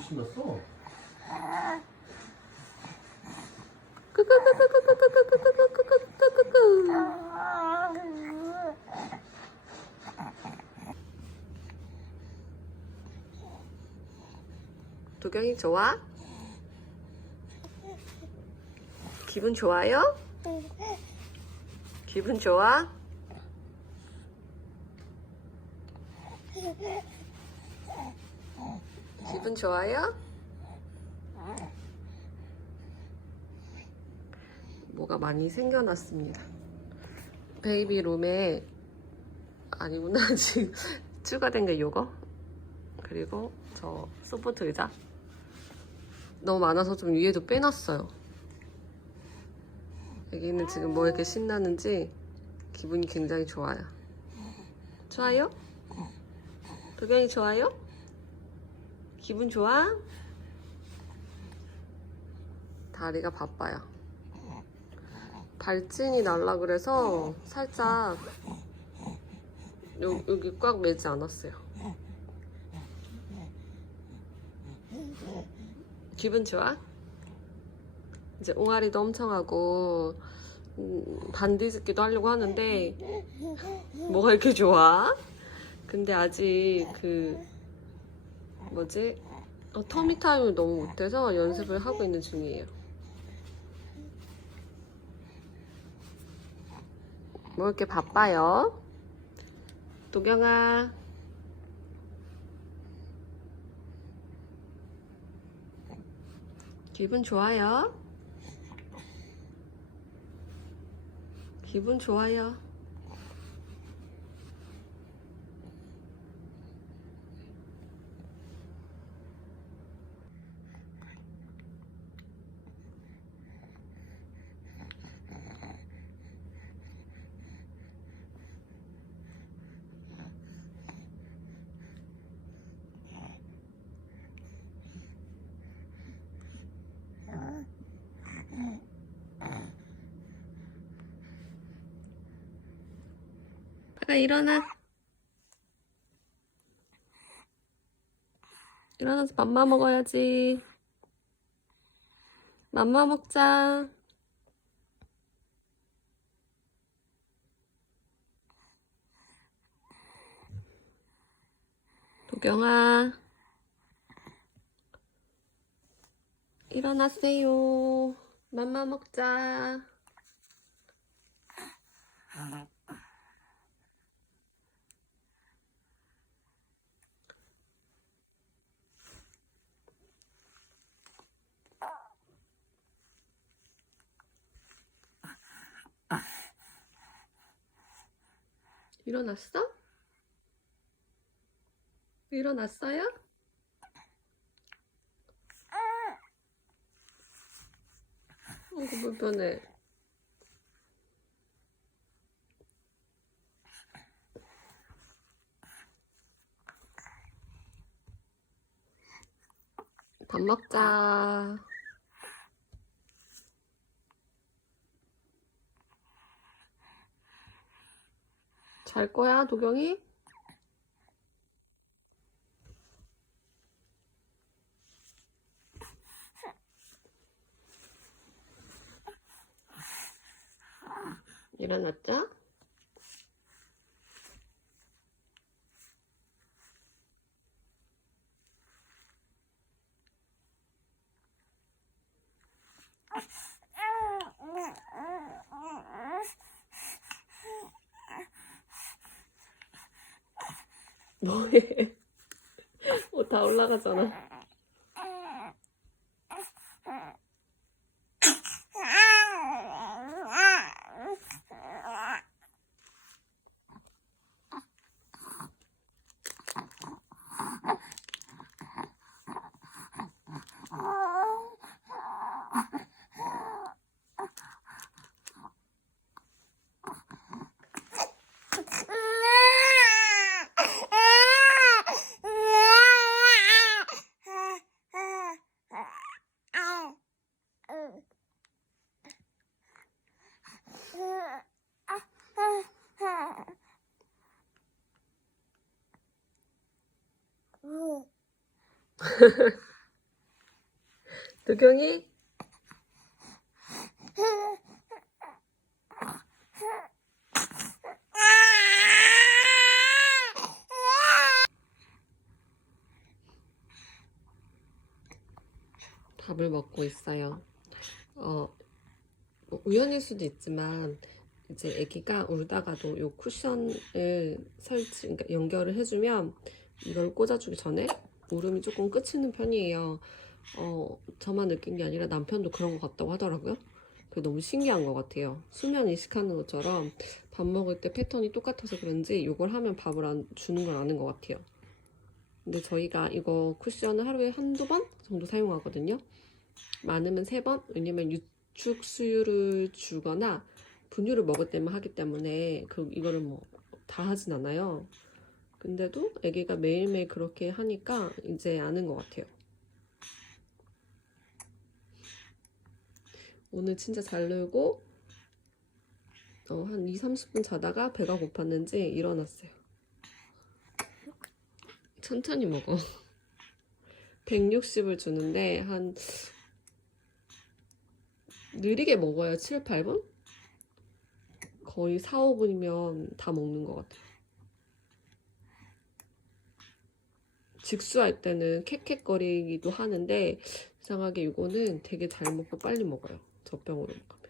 신났어? 도경이 좋아? 기분 좋아요? 기분 좋아? 기분 좋아요? 뭐가 많이 생겨났습니다. 베이비 룸에 아니구나 지금 추가된 게 요거 그리고 저 소프트 의자 너무 많아서 좀 위에도 빼놨어요. 여기는 지금 뭐 이렇게 신나는지 기분이 굉장히 좋아요. 좋아요? 도경이 좋아요? 기분 좋아? 다리가 바빠요. 발진이 날라 그래서 살짝 요, 여기 꽉 매지 않았어요. 기분 좋아? 이제 옹알이도 엄청 하고 음, 반디짓기도 하려고 하는데 뭐가 이렇게 좋아? 근데 아직 그 뭐지? 어, 터미 타임을 너무 못해서 연습을 하고 있는 중이에요. 뭐 이렇게 바빠요? 도경아. 기분 좋아요? 기분 좋아요. 아가 일어나. 일어나서 맘마 먹어야지. 맘마 먹자. 도경아. 일어났어요. 맘마 먹자. 일어났어? 일어났어요? 어이구 불편해 밥 먹자 잘 거야 도경이? 일어났죠? 뭐해? 옷 다 올라가잖아. 도경이? 밥을 먹고 있어요. 어, 뭐 우연일 수도 있지만 이제 아기가 울다가도 요 쿠션을 설치, 그러니까 연결을 해주면 이걸 꽂아주기 전에 울음이 조금 끝이는 편이에요. 어, 저만 느낀 게 아니라 남편도 그런 것 같다고 하더라고요. 그게 너무 신기한 것 같아요. 수면 이식하는 것처럼 밥 먹을 때 패턴이 똑같아서 그런지 이걸 하면 밥을 안 주는 걸 아는 것 같아요. 근데 저희가 이거 쿠션을 하루에 한두 번 정도 사용하거든요. 많으면 세 번? 왜냐면 유축 수유를 주거나 분유를 먹을 때만 하기 때문에 그 이거를 뭐 다 하진 않아요. 근데도 아기가 매일매일 그렇게 하니까 이제 아는 것 같아요. 오늘 진짜 잘 놀고 어, 한 2, 30분 자다가 배가 고팠는지 일어났어요. 천천히 먹어. 160을 주는데 한 느리게 먹어야 7, 8분? 거의 4, 5분이면 다 먹는 것 같아요. 직수할 때는 캑캑거리기도 하는데 이상하게 이거는 되게 잘 먹고 빨리 먹어요. 젖병으로 먹으면.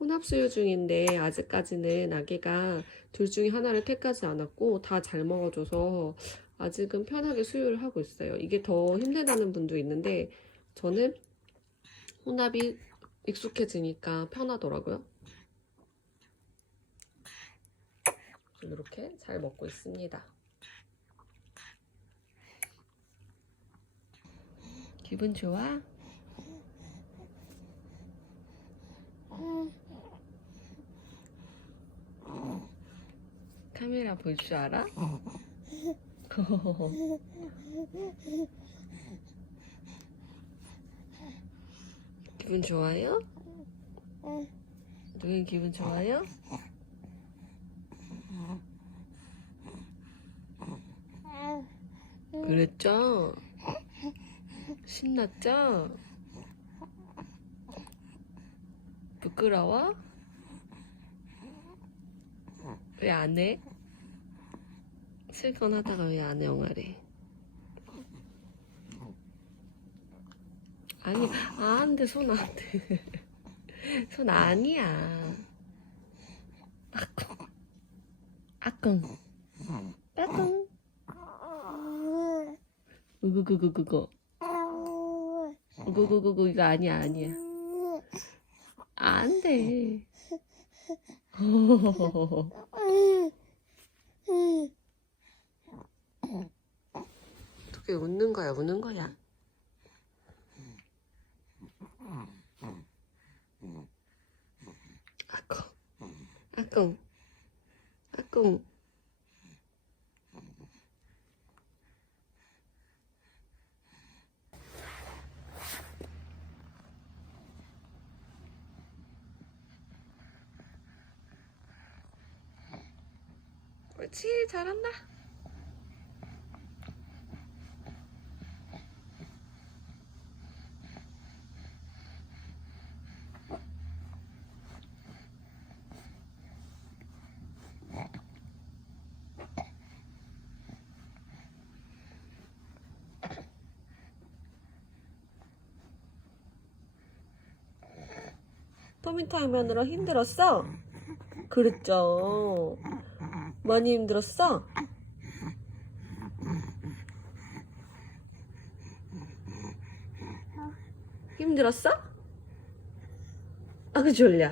혼합수유 중인데 아직까지는 아기가 둘 중에 하나를 택하지 않았고 다 잘 먹어줘서 아직은 편하게 수유를 하고 있어요. 이게 더 힘들다는 분도 있는데 저는 혼합이 익숙해지니까 편하더라고요. 이렇게 잘 먹고 있습니다. 기분 좋아? 카메라 볼 줄 알아? 기분 좋아요? 누이 기분 좋아요? 그랬죠? 신났죠? 부끄러워? 왜 안 해? 실컷 하다가 왜 안 해, 영아래? 아니, 아, 안 돼, 손 안 돼. 손 아니야. 아꿍. 아꿍. 아꿍. 우구구구구구. 우구구구구, 이거 아니야, 아니야. 안 돼. 어떻게 웃는 거야, 우는 거야? 아꿍, 아꿍, 아꿍. 옳지, 잘한다. 포민타임 하느라 힘들었어? 그랬죠. 많이 힘들었어? 힘들었어? 아그 졸려.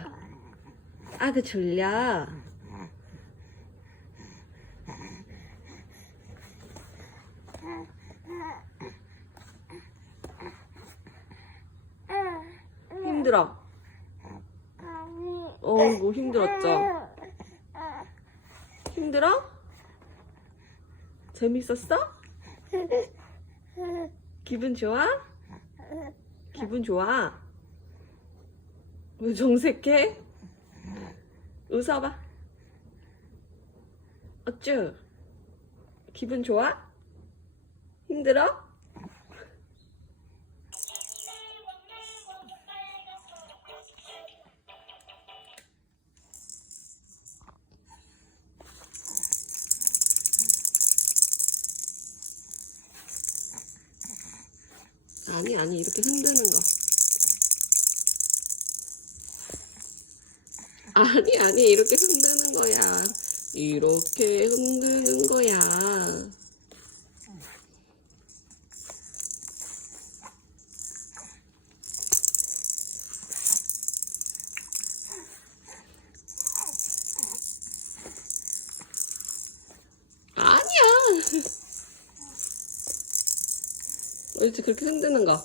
아그 졸려. 힘들어. 어이구 힘들었죠? 힘들어? 재밌었어? 기분 좋아? 기분 좋아? 왜 정색해? 웃어봐. 어쭈? 기분 좋아? 힘들어? 아니 아니 이렇게 흔드는 거. 아니 아니 이렇게 흔드는 거야. 이렇게 흔드는 거야 옳지 그렇게 거